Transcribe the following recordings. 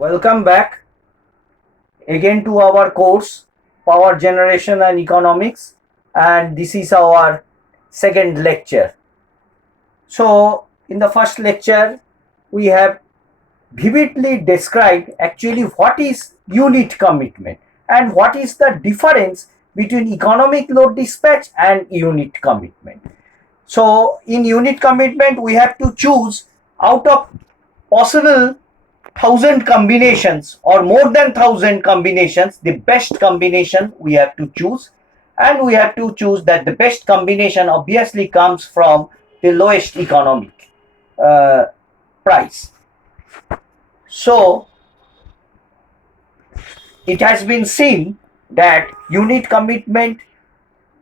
Welcome back again to our course Power Generation and Economics, and this is our second lecture. So in the first lecture we have vividly described actually what is unit commitment and what is the difference between economic load dispatch and unit commitment. So in unit commitment we have to choose out of possible 1,000 combinations or more than 1,000 combinations, the best combination we have to choose, and we have to choose that the best combination obviously comes from the lowest economic price. So it has been seen that unit commitment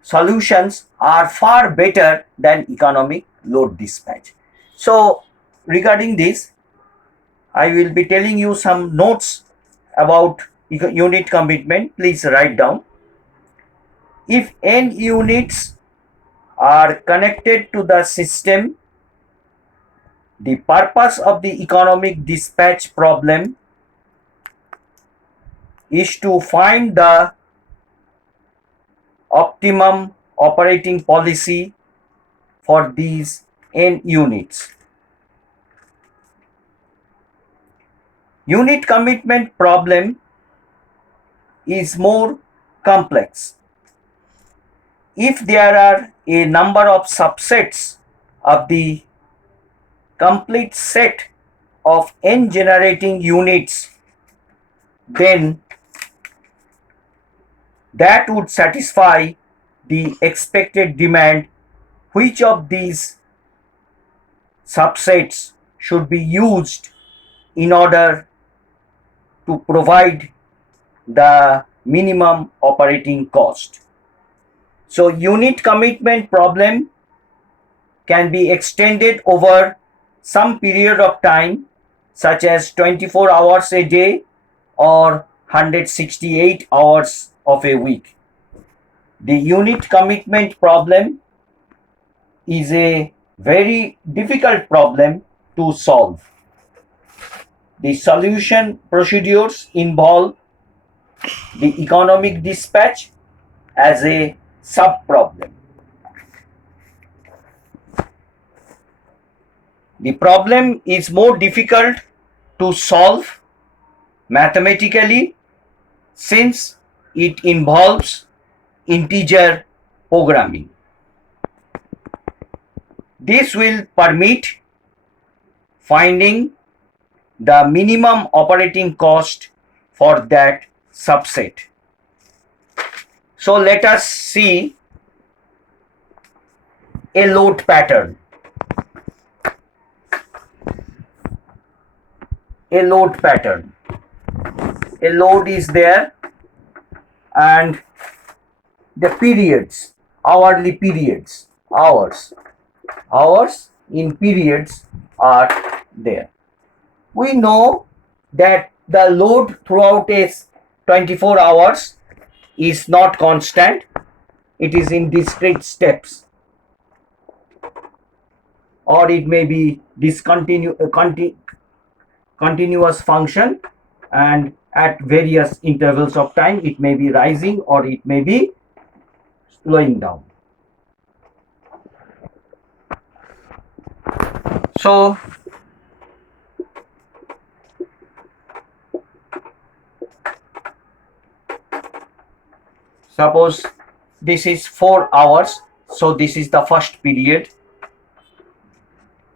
solutions are far better than economic load dispatch. So regarding this, I will be telling you some notes about unit commitment. Please write down. If n units are connected to the system, the purpose of the economic dispatch problem is to find the optimum operating policy for these n units. Unit commitment problem is more complex. If there are a number of subsets of the complete set of n generating units, then that would satisfy the expected demand. Which of these subsets should be used in order to provide the minimum operating cost? So unit commitment problem can be extended over some period of time, such as 24 hours a day or 168 hours of a week. The unit commitment problem is a very difficult problem to solve. The solution procedures involve the economic dispatch as a sub-problem. The problem is more difficult to solve mathematically since it involves integer programming. This will permit finding the minimum operating cost for that subset. So let us see a load pattern. A load pattern. A load is there and the periods, hourly periods, hours in periods are there. We know that the load throughout a 24 hours is not constant. It is in discrete steps, or it may be continuous function, and at various intervals of time it may be rising or it may be slowing down. So suppose this is 4 hours, so this is the first period,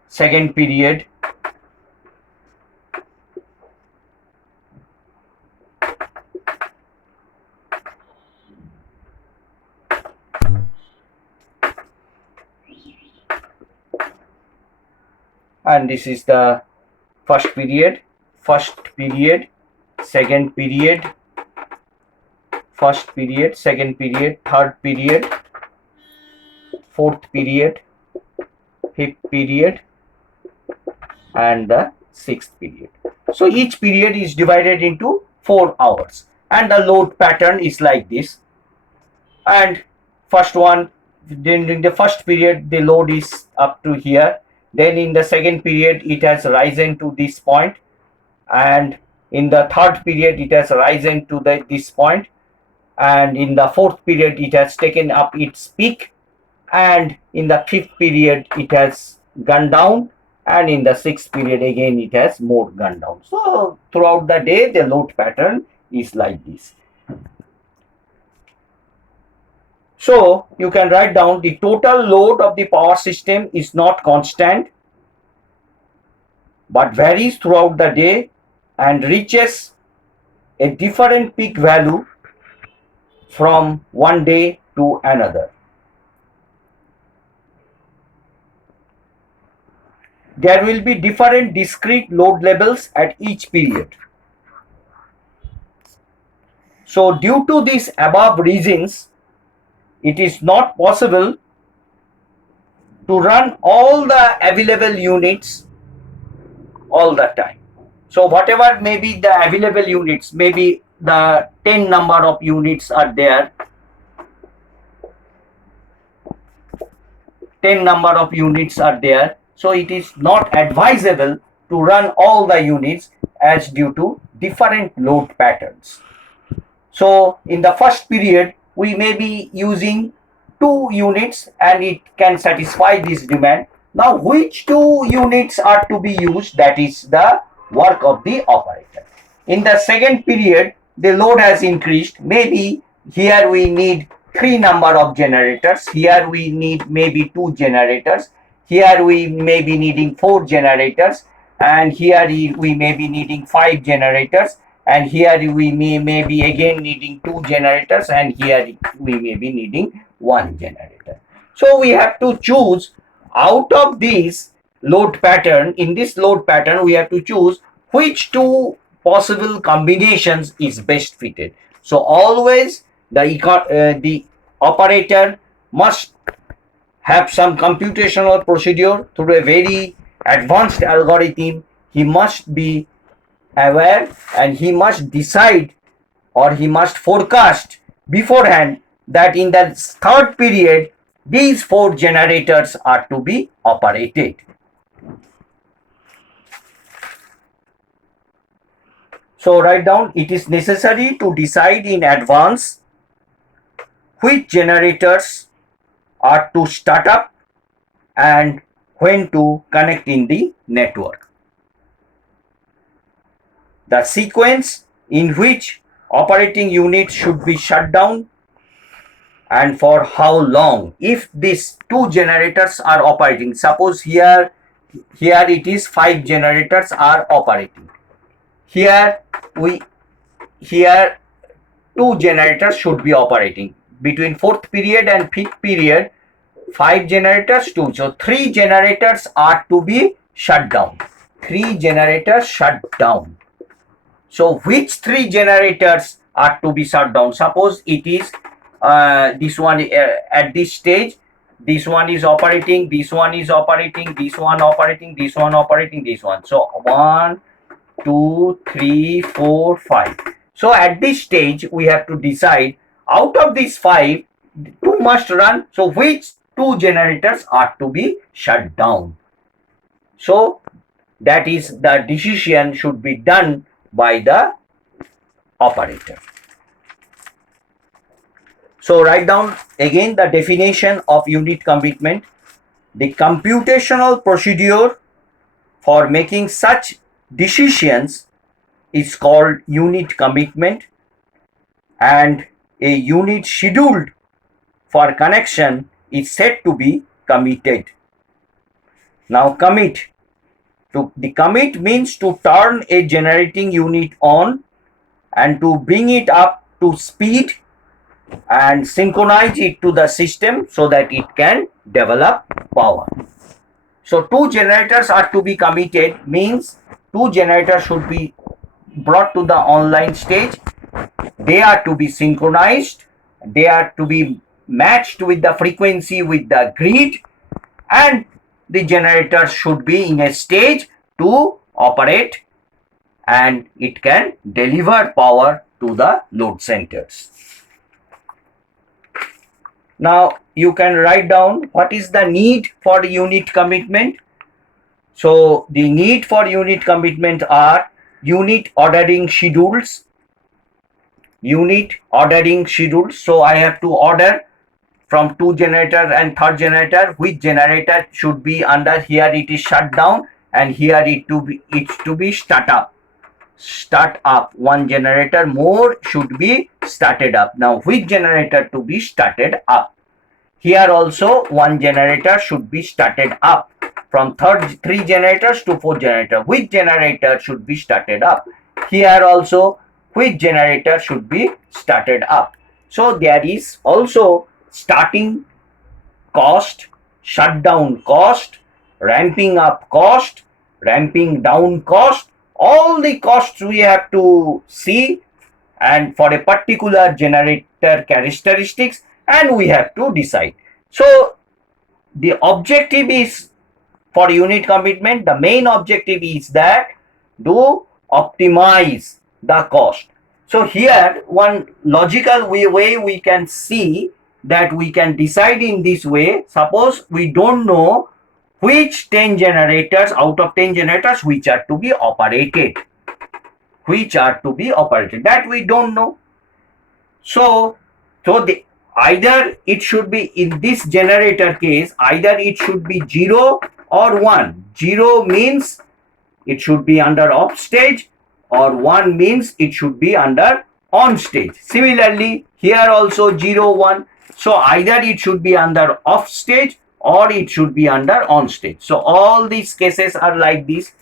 second period, and this is the first period, second period, first period, second period, third period, fourth period, fifth period, and the sixth period. So each period is divided into 4 hours, and the load pattern is like this. And first one, during the first period the load is up to here, then in the second period it has risen to this point, and In the third period, it has risen to this point, and in the fourth period, it has taken up its peak, and in the fifth period, it has gone down, and in the sixth period, again, it has more gone down. So throughout the day, the load pattern is like this. So you can write down the total load of the power system is not constant, but varies throughout the day and reaches a different peak value from one day to another. There will be different discrete load levels at each period. So due to these above reasons, it is not possible to run all the available units all the time. So whatever may be the available units, maybe the 10 number of units are there, 10 number of units are there. So it is not advisable to run all the units as due to different load patterns. So in the first period, we may be using 2 units and it can satisfy this demand. Now which 2 units are to be used? That is the work of the operator. In the second period, the load has increased. Maybe here we need 3 number of generators. Here we need maybe 2 generators. Here we may be needing 4 generators. And here we may be needing 5 generators. And here we may be again needing 2 generators. And here we may be needing 1 generator. So we have to choose out of this load pattern. In this load pattern, we have to choose which 2 possible combinations is best fitted. So always the operator must have some computational procedure through a very advanced algorithm. He must be aware and he must decide or he must forecast beforehand that in the third period these 4 generators are to be operated. So write down, it is necessary to decide in advance which generators are to start up and when to connect in the network. The sequence in which operating units should be shut down and for how long. If these 2 generators are operating, suppose here it is 5 generators are operating. Here 2 generators should be operating. Between 4th period and 5th period, 5 generators, 2. So 3 generators are to be shut down. 3 generators shut down. So which 3 generators are to be shut down? Suppose it is this one at this stage, this one is operating, this one is operating, this one operating, this one operating, this one. So 1, 2, 3, 4, 5. So at this stage, we have to decide out of these 5, 2 must run. So which 2 generators are to be shut down? So that is the decision should be done by the operator. So write down again the definition of unit commitment. The computational procedure for making such decisions is called unit commitment, and a unit scheduled for connection is said to be committed. Now commit. The commit means to turn a generating unit on and to bring it up to speed and synchronize it to the system so that it can develop power. So 2 generators are to be committed means 2 generators should be brought to the online stage. They are to be synchronized. They are to be matched with the frequency with the grid, and the generator should be in a stage to operate and it can deliver power to the load centers. Now you can write down what is the need for the unit commitment. So the need for unit commitment are unit ordering schedules. So I have to order from 2 generator and 3rd generator, which generator should be under. Here it is shut down, and here it's to be start up. One generator more should be started up. Now which generator to be started up? Here also one generator should be started up. From 3 generators to 4 generator, which generator should be started up? Here also which generator should be started up? So there is also starting cost, shutdown cost, ramping up cost, ramping down cost. All the costs we have to see, and for a particular generator characteristics, and we have to decide. So the objective is, for unit commitment, the main objective is that to optimize the cost. So here one logical way we can see that we can decide in this way. Suppose we don't know which 10 generators out of 10 generators which are to be operated, that we don't know. So either it should be, in this generator case, either it should be 0 or 1. 0 means it should be under off stage, or 1 means it should be under on stage. Similarly, here also 0, 1. So either it should be under off stage or it should be under on stage. So all these cases are like this.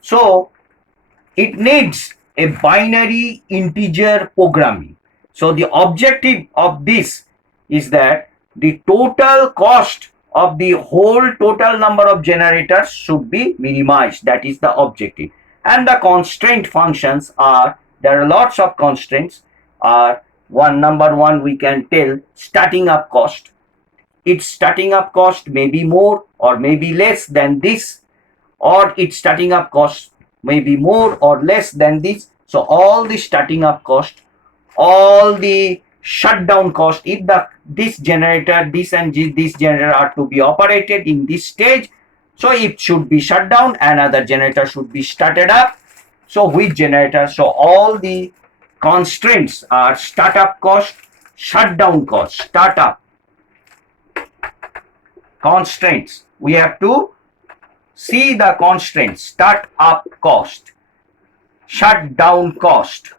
So it needs a binary integer programming. So the objective of this is that the total cost of the whole total number of generators should be minimized. That is the objective. And the constraint functions are, there are lots of constraints. Number one, we can tell starting up cost. Its starting up cost may be more or may be less than this, or its starting up cost may be more or less than this. So all the starting up cost, all the shutdown cost, if this generator, this and this generator are to be operated in this stage, so it should be shut down, another generator should be started up. So which generator? So all the constraints are startup cost, shutdown cost, startup constraints. We have to see the constraints: start up cost, shut down cost,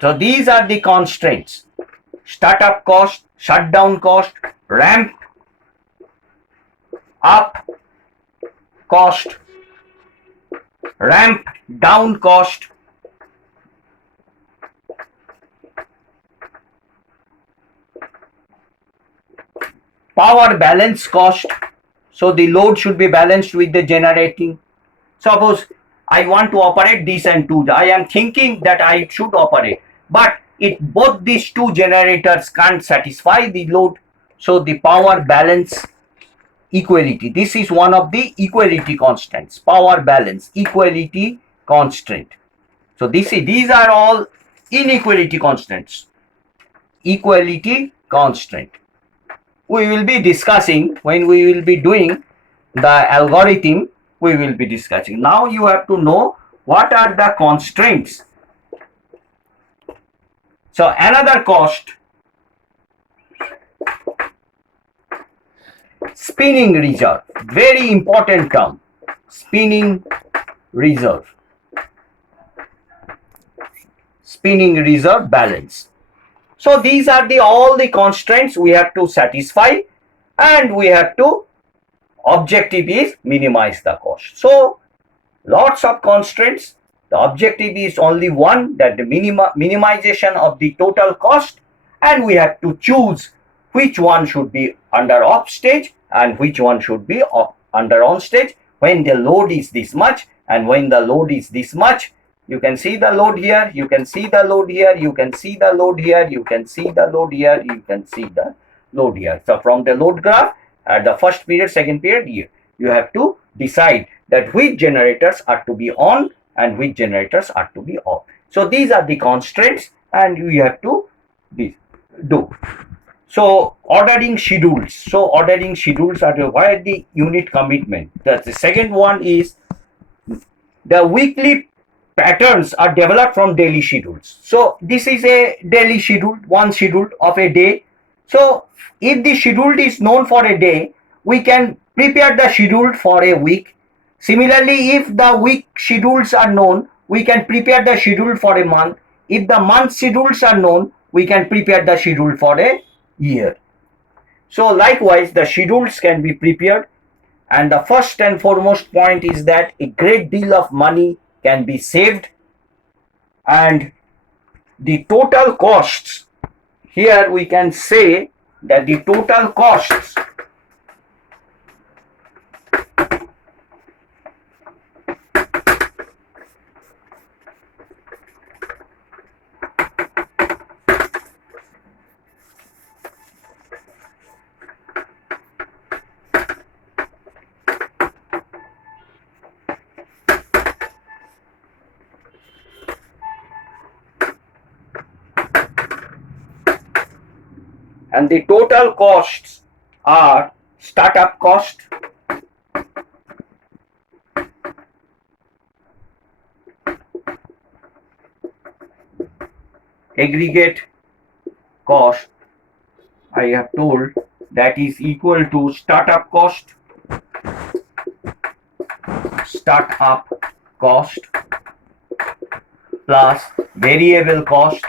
so these are the constraints: startup cost, shutdown cost, ramp up cost, ramp down cost, power balance cost. So the load should be balanced with the generating. Suppose I want to operate this and two, I am thinking that I should operate, but if both these two generators can't satisfy the load, so the power balance equality, this is one of the equality constants, power balance equality constraint. So these are all inequality constants, equality constraint. We will be discussing when we will be doing the algorithm, we will be discussing. Now you have to know what are the constraints. So another cost, spinning reserve, very important term, spinning reserve, spinning reserve balance. So these are all the constraints we have to satisfy, and we have to, objective is minimize the cost. So lots of constraints. The objective is only one, that the minimization of the total cost, and we have to choose which one should be under off stage and which one should be under on stage. When the load is this much and when the load is this much, you can see the load here, you can see the load here, you can see the load here, you can see the load here, you can see the load here. So from the load graph at the first period, second period, here you have to decide that which generators are to be on and which generators are to be off. So these are the constraints and we have to do. So ordering schedules. So ordering schedules are why the unit commitment. That's the second one is the weekly patterns are developed from daily schedules. So this is a daily schedule, one schedule of a day. So if the schedule is known for a day, we can prepare the schedule for a week. Similarly, if the week schedules are known, we can prepare the schedule for a month. If the month schedules are known, we can prepare the schedule for a year. So likewise, the schedules can be prepared, and the first and foremost point is that a great deal of money can be saved, and the total costs, here we can say that the total costs and the total costs are startup cost, aggregate cost, I have told, that is equal to startup cost plus variable cost.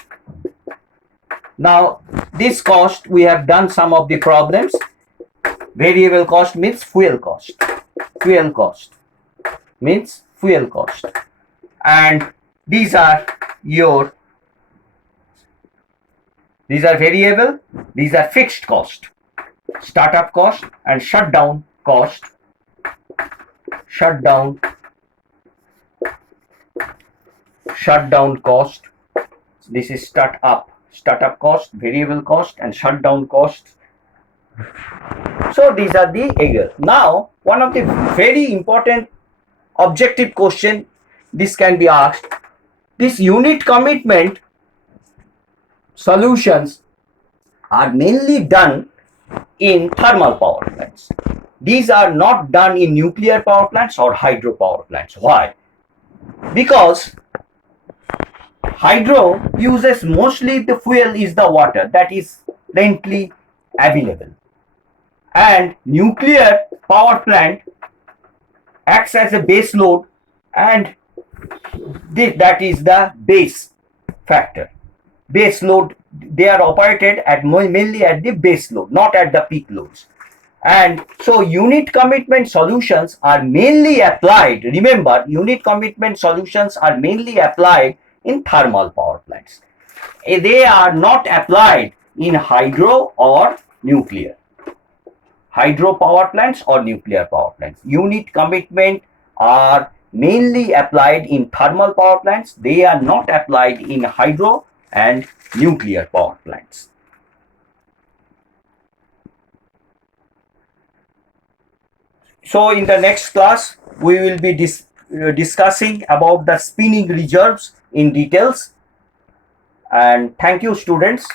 Now this cost, we have done some of the problems. Variable cost means fuel cost. Fuel cost means fuel cost. And these are variable, these are fixed cost. Startup cost and shutdown cost. Shutdown cost. This is startup cost, variable cost, and shutdown cost. So these are the areas. Now, one of the very important objective question this can be asked: this unit commitment solutions are mainly done in thermal power plants. These are not done in nuclear power plants or hydro power plants. Why? Because hydro uses mostly the fuel is the water that is plenty available, and nuclear power plant acts as a base load, and that is the base factor. Base load, they are operated at mainly at the base load, not at the peak loads. And so unit commitment solutions are mainly applied, remember, unit commitment solutions are mainly applied in thermal power plants. They are not applied in hydro or nuclear. Hydro power plants or nuclear power plants. Unit commitment are mainly applied in thermal power plants. They are not applied in hydro and nuclear power plants. So in the next class, we will be discussing about the spinning reserves in details. And thank you, students.